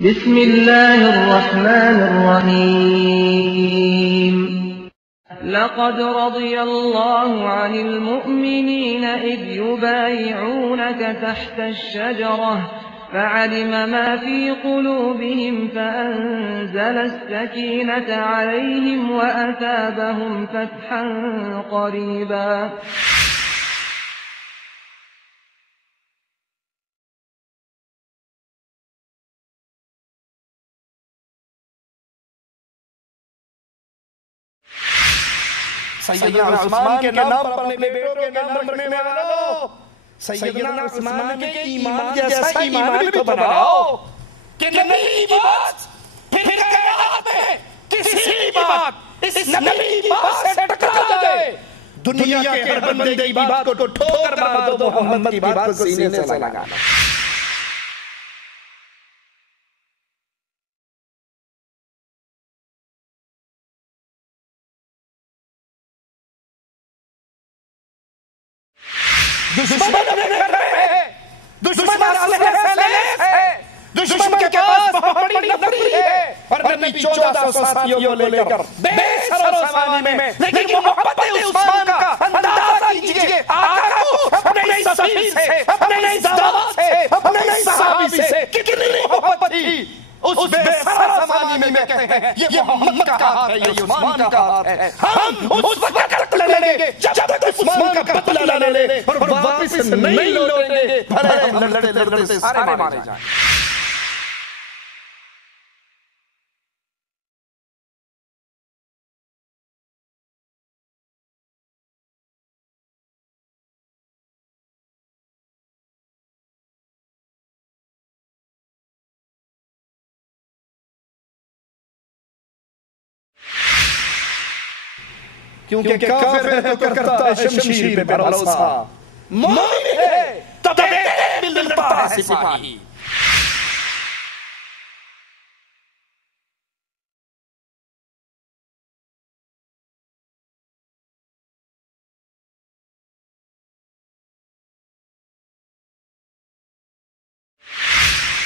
بسم الله الرحمن الرحيم لقد رضي الله عن المؤمنين إذ يبايعونك تحت الشجرة فعلم ما في قلوبهم فأنزل السكينة عليهم وأثابهم فتحا قريبا سیدنا عثمان کے نام پر اپنے بیٹوں کے نام رکھنے والوں، سیدنا عثمان کے ایمان جیسا ایمان بھی تو بناؤ کہ نبی کی بات پھر قیامت میں کسی بات اس نبی کی بات سے ٹکرا جائے، دنیا کے ہر بندے کی بات کو ٹھوکر مار دو، محمد کی بات کو سینے سے لگا لو۔ دشمن اپنے گھر میں ہے، دشمن اسلحے سے لیس ہے، دشمن کے پاس بہت بڑی نفری ہے، اور نبی 1400 ساتھیوں کو لے کر بے سر و سامانی میں، لیکن محبت عثمان کا اندازہ کیجئے، آقا کو اپنے اس سفیر سے، اپنے اس دعوت سے، اپنے اس صحابی سے کتنی محبت تھی۔ اس بے سر و سامانی میں کہتے ہیں یہ محمد کا ہاتھ ہے، یہ عثمان کا ہاتھ ہے، ہم اس وقت تک لڑیں گے جب تک عثمان کا بدلہ نہ لے لیں اور واپس نہیں لوٹیں گے، بھلے ہم لڑتے لڑتے سارے مارے جائیں۔ کیونکہ کافر ہے تو کرتا ہے شمشیر پہ بھروسہ، مومن ہے تب ملتا ہے سپاہی۔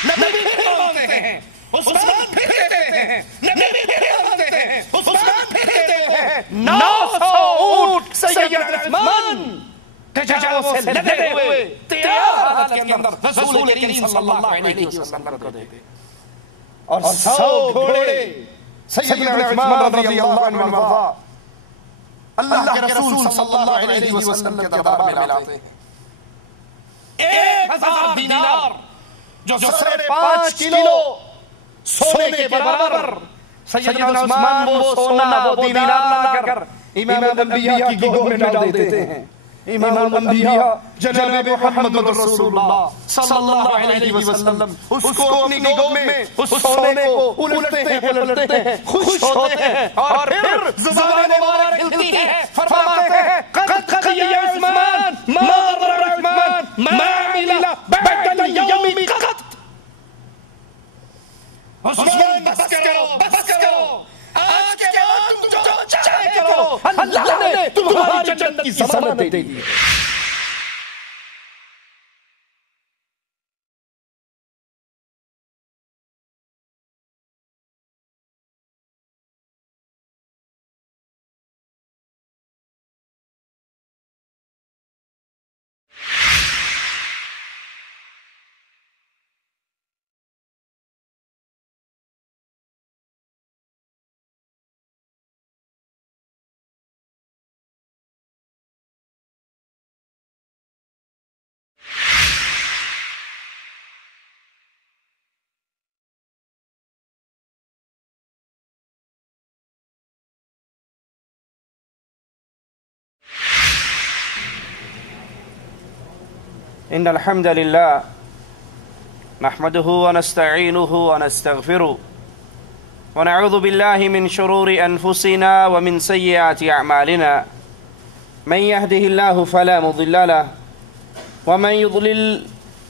نبی پھر آتے ہیں، عثمان پھر کہتے ہیں، نبی پھر آتے ہیں، عثمان پھر کہتے ہیں، 900 اونٹ سیدنا عثمان تجاو سے لدے ہوئے تیار حالت کے اندر رسول کریم صلی اللہ علیہ وسلم کو دیتے، اور 100 گھوڑے سیدنا عثمان رضی اللہ عنہ وارضاہ اللہ کے رسول صلی اللہ علیہ وسلم کے دربار میں لاتے ہیں۔ 1000 دینار جو 5.5 کلو سونے کے برابر، سیدنا عثمان وہ سونا وہ دینار لا کر امام الانبیاء کی گود میں ڈال دیتے ہیں۔ امام الانبیاء جناب محمد رسول اللہ صلی اللہ علیہ وسلم اس کو اپنی گود میں اس سونے کو الٹتے ہیں پلٹتے ہیں، خوش ہوتے ہیں، اور پھر زبان مبارک کھلتی ہے، فرماتے ہیں قد قضی عثمان ما ضر عثمان ما عمل بعد اليوم قط۔ عثمان بس کرو بس کرو، آج کے بعد تم جو چاہے کرو، اللہ نے تمہاری جنت کی ضمانت دے دی۔ إن الحمد لله نحمده ونستعينه ونستغفره ونعوذ بالله من شرور أنفسنا ومن سيئات أعمالنا، من يهده الله فلا مضل له ومن يضلل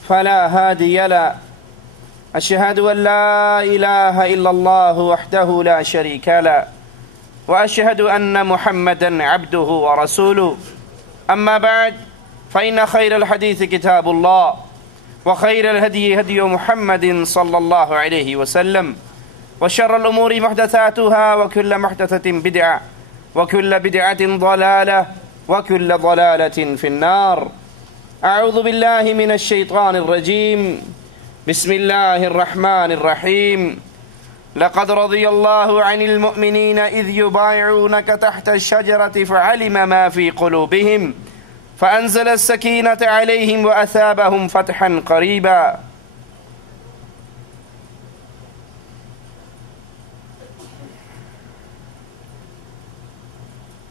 فلا هادي له، أشهد أن لا إله إلا الله وحده لا شريك له وأشهد أن محمدا عبده ورسوله، أما بعد فإن خير الحديث كتاب الله وخير الهدي هدي محمد صلى الله عليه وسلم وشر الأمور محدثاتها وكل محدثة بدعة وكل بدعة ضلالة وكل ضلالة في النار. أعوذ بالله من الشيطان الرجيم. بسم الله الرحمن الرحيم. لقد رضي الله عن المؤمنين إذ يبايعونك تحت الشجرة فعلم ما في قلوبهم فأنزل السكينة عليهم وأثابهم فتحا قريبا.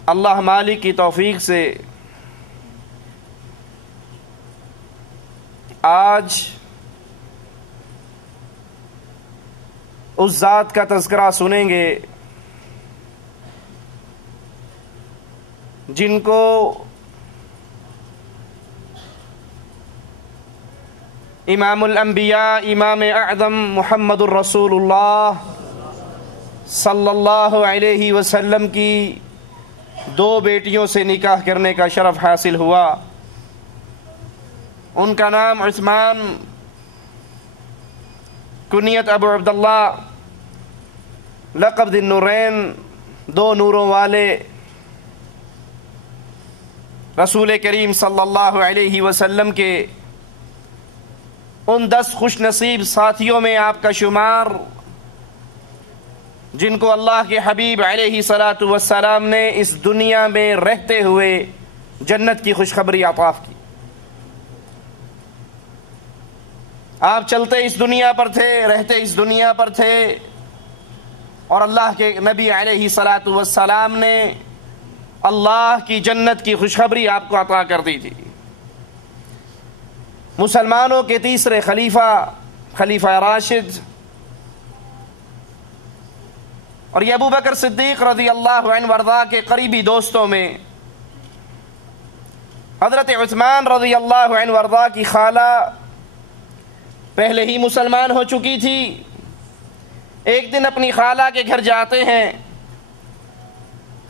اللہ مالک کی توفیق سے آج اس ذات کا تذکرہ سنیں گے جن کو امام الانبیاء امام اعظم محمد الرسول اللہ صلی اللہ علیہ وسلم کی دو بیٹیوں سے نکاح کرنے کا شرف حاصل ہوا. ان کا نام عثمان، کنیت ابو عبداللہ، لقب ذی النورین، دو نوروں والے. رسول کریم صلی اللہ علیہ وسلم کے ان 10 خوش نصیب ساتھیوں میں آپ کا شمار جن کو اللہ کے حبیب علیہ الصلاۃ والسلام نے اس دنیا میں رہتے ہوئے جنت کی خوشخبری عطا کی. آپ چلتے اس دنیا پر تھے، رہتے اس دنیا پر تھے، اور اللہ کے نبی علیہ الصلاۃ والسلام نے اللہ کی جنت کی خوشخبری آپ کو عطا کر دی تھی. مسلمانوں کے تیسرے خلیفہ راشد اور یہ ابو بکر صدیق رضی اللہ عنہ وارضا کے قریبی دوستوں میں حضرت عثمان رضی اللہ عنہ وارضا کی خالہ پہلے ہی مسلمان ہو چکی تھی. ایک دن اپنی خالہ کے گھر جاتے ہیں.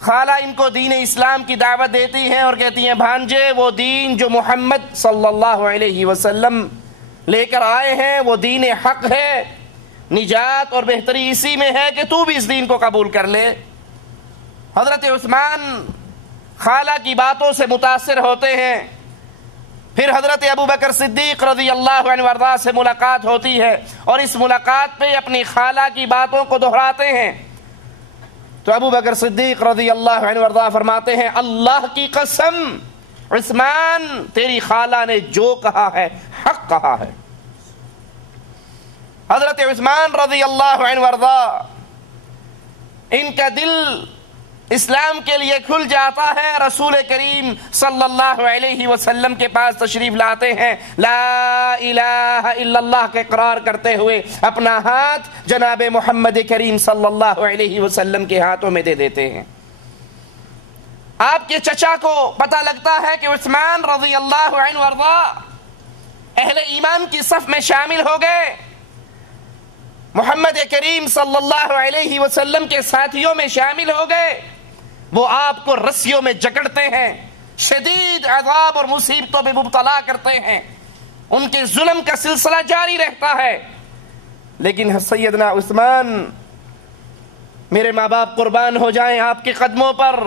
خالہ ان کو دین اسلام کی دعوت دیتی ہیں اور کہتی ہیں بھانجے وہ دین جو محمد صلی اللہ علیہ وسلم لے کر آئے ہیں وہ دین حق ہے، نجات اور بہتری اسی میں ہے کہ تو بھی اس دین کو قبول کر لے. حضرت عثمان خالہ کی باتوں سے متاثر ہوتے ہیں. پھر حضرت ابو بکر صدیق رضی اللہ عنہ وارضا سے ملاقات ہوتی ہے اور اس ملاقات پہ اپنی خالہ کی باتوں کو دہراتے ہیں. تو ابو بکر صدیق رضی اللہ عنہ وارضا فرماتے ہیں اللہ کی قسم عثمان تیری خالہ نے جو کہا ہے حق کہا ہے. حضرت عثمان رضی اللہ عنہ وارضا ان کا دل اسلام کے لیے کھل جاتا ہے. رسول کریم صلی اللہ علیہ وسلم کے پاس تشریف لاتے ہیں، لا الہ الا اللہ کا اقرار کرتے ہوئے اپنا ہاتھ جناب محمد کریم صلی اللہ علیہ وسلم کے ہاتھوں میں دے دیتے ہیں. آپ کے چچا کو پتہ لگتا ہے کہ عثمان رضی اللہ عنہ وارضا اہل ایمان کی صف میں شامل ہو گئے، محمد کریم صلی اللہ علیہ وسلم کے ساتھیوں میں شامل ہو گئے. وہ آپ کو رسیوں میں جکڑتے ہیں، شدید عذاب اور مصیبتوں میں مبتلا کرتے ہیں، ان کے ظلم کا سلسلہ جاری رہتا ہے. لیکن سیدنا عثمان، میرے ماں باپ قربان ہو جائیں آپ کے قدموں پر،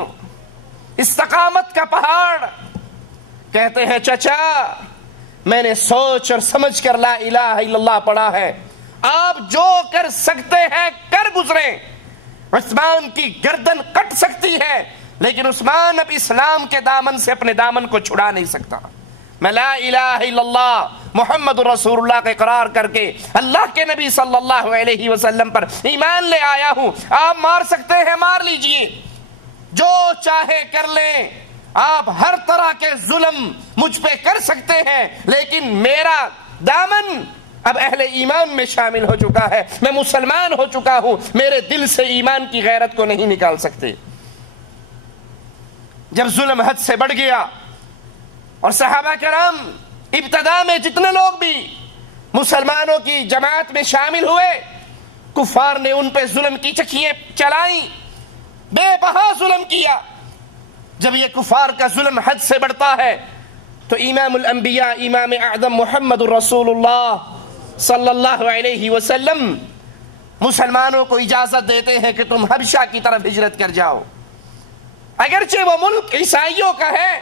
استقامت کا پہاڑ، کہتے ہیں چچا میں نے سوچ اور سمجھ کر لا الہ الا اللہ پڑھا ہے، آپ جو کر سکتے ہیں کر گزریں. عثمان کی گردن کٹ سکتی ہے لیکن عثمان اب اسلام کے دامن سے اپنے دامن کو چھڑا نہیں سکتا. میں لا الہ الا اللہ محمد رسول اللہ کا اقرار کر کے اللہ کے نبی صلی اللہ علیہ وسلم پر ایمان لے آیا ہوں. آپ مار سکتے ہیں مار لیجئے، جو چاہے کر لیں، آپ ہر طرح کے ظلم مجھ پہ کر سکتے ہیں لیکن میرا دامن اب اہل ایمان میں شامل ہو چکا ہے، میں مسلمان ہو چکا ہوں، میرے دل سے ایمان کی غیرت کو نہیں نکال سکتے. جب ظلم حد سے بڑھ گیا اور صحابہ کرام ابتدا میں جتنے لوگ بھی مسلمانوں کی جماعت میں شامل ہوئے، کفار نے ان پہ ظلم کی چکیاں چلائیں، بے بہا ظلم کیا. جب یہ کفار کا ظلم حد سے بڑھتا ہے تو امام الانبیاء امام اعظم محمد الرسول اللہ صلی اللہ علیہ وسلم مسلمانوں کو اجازت دیتے ہیں کہ تم حبشہ کی طرف ہجرت کر جاؤ. اگرچہ وہ ملک عیسائیوں کا ہے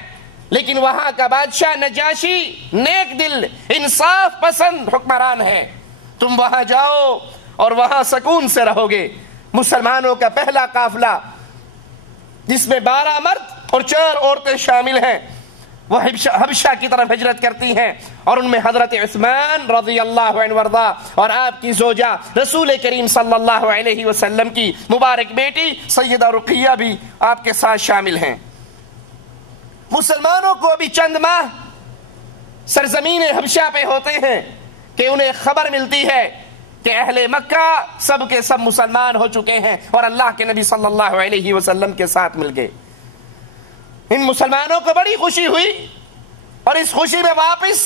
لیکن وہاں کا بادشاہ نجاشی نیک دل انصاف پسند حکمران ہے. تم وہاں جاؤ اور وہاں سکون سے رہو گے. مسلمانوں کا پہلا قافلہ جس میں 12 مرد اور 4 عورتیں شامل ہیں وہ حبشہ کی طرف ہجرت کرتی ہیں اور ان میں حضرت عثمان رضی اللہ عنہ وارضا اور آپ کی زوجہ رسول کریم صلی اللہ علیہ وسلم کی مبارک بیٹی سیدہ رقیہ بھی آپ کے ساتھ شامل ہیں. مسلمانوں کو ابھی چند ماہ سرزمین حبشہ پہ ہوتے ہیں کہ انہیں خبر ملتی ہے کہ اہل مکہ سب کے سب مسلمان ہو چکے ہیں اور اللہ کے نبی صلی اللہ علیہ وسلم کے ساتھ مل گئے. ان مسلمانوں کو بڑی خوشی ہوئی اور اس خوشی میں واپس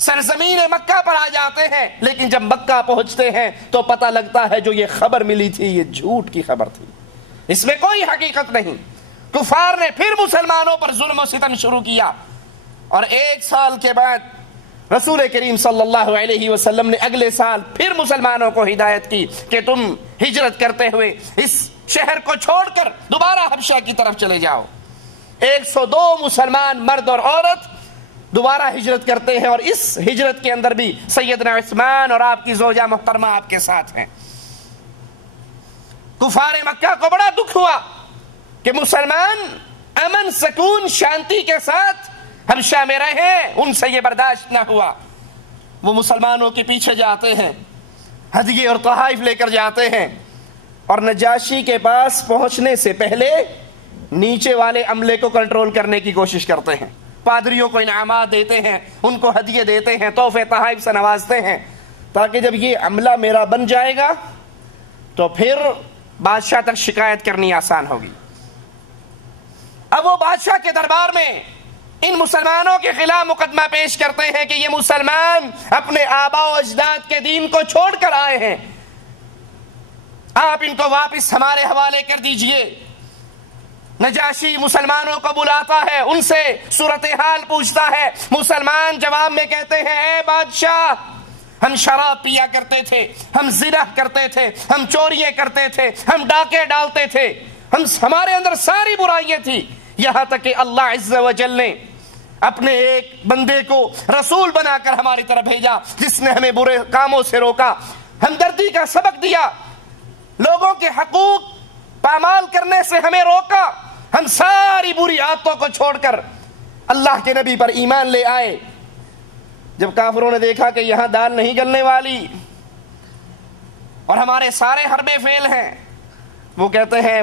سرزمین مکہ پر آ جاتے ہیں. لیکن جب مکہ پہنچتے ہیں تو پتہ لگتا ہے جو یہ خبر ملی تھی یہ جھوٹ کی خبر تھی, اس میں کوئی حقیقت نہیں. کفار نے پھر مسلمانوں پر ظلم و ستم شروع کیا اور 1 سال کے بعد رسول کریم صلی اللہ علیہ وسلم نے اگلے سال پھر مسلمانوں کو ہدایت کی کہ تم ہجرت کرتے ہوئے اس شہر کو چھوڑ کر دوبارہ حبشہ کی طرف چلے جاؤ. 102 مسلمان مرد اور عورت دوبارہ ہجرت کرتے ہیں اور اس ہجرت کے اندر بھی سیدنا عثمان اور آپ کی زوجہ محترمہ آپ کے ساتھ ہیں. کفار مکہ کو بڑا دکھ ہوا کہ مسلمان امن سکون شانتی کے ساتھ حبشہ میں رہیں, ان سے یہ برداشت نہ ہوا. وہ مسلمانوں کے پیچھے جاتے ہیں, ہدیے اور تحائف لے کر جاتے ہیں اور نجاشی کے پاس پہنچنے سے پہلے نیچے والے عملے کو کنٹرول کرنے کی کوشش کرتے ہیں. پادریوں کو انعامات دیتے ہیں, ان کو ہدیے دیتے ہیں, تحفے تحائف سے نوازتے ہیں تاکہ جب یہ عملہ میرا بن جائے گا تو پھر بادشاہ تک شکایت کرنی آسان ہوگی. اب وہ بادشاہ کے دربار میں ان مسلمانوں کے خلاف مقدمہ پیش کرتے ہیں کہ یہ مسلمان اپنے آبا و اجداد کے دین کو چھوڑ کر آئے ہیں, آپ ان کو واپس ہمارے حوالے کر دیجئے. نجاشی مسلمانوں کو بلاتا ہے, ان سے صورتحال پوچھتا ہے. مسلمان جواب میں کہتے ہیں اے بادشاہ ہم شراب پیا کرتے تھے, ہم زنا کرتے تھے, ہم چوریاں کرتے تھے, ہم ڈاکے ڈالتے تھے, ہمارے اندر ساری برائیاں تھی, یہاں تک کہ اللہ عز و جل نے اپنے ایک بندے کو رسول بنا کر ہماری طرف بھیجا جس نے ہمیں برے کاموں سے روکا, ہمدردی کا سبق دیا, لوگوں کے حقوق پامال کرنے سے ہمیں روکا. ہم ساری بری عادتوں کو چھوڑ کر اللہ کے نبی پر ایمان لے آئے. جب کافروں نے دیکھا کہ یہاں دال نہیں گلنے والی اور ہمارے سارے حربے فیل ہیں, وہ کہتے ہیں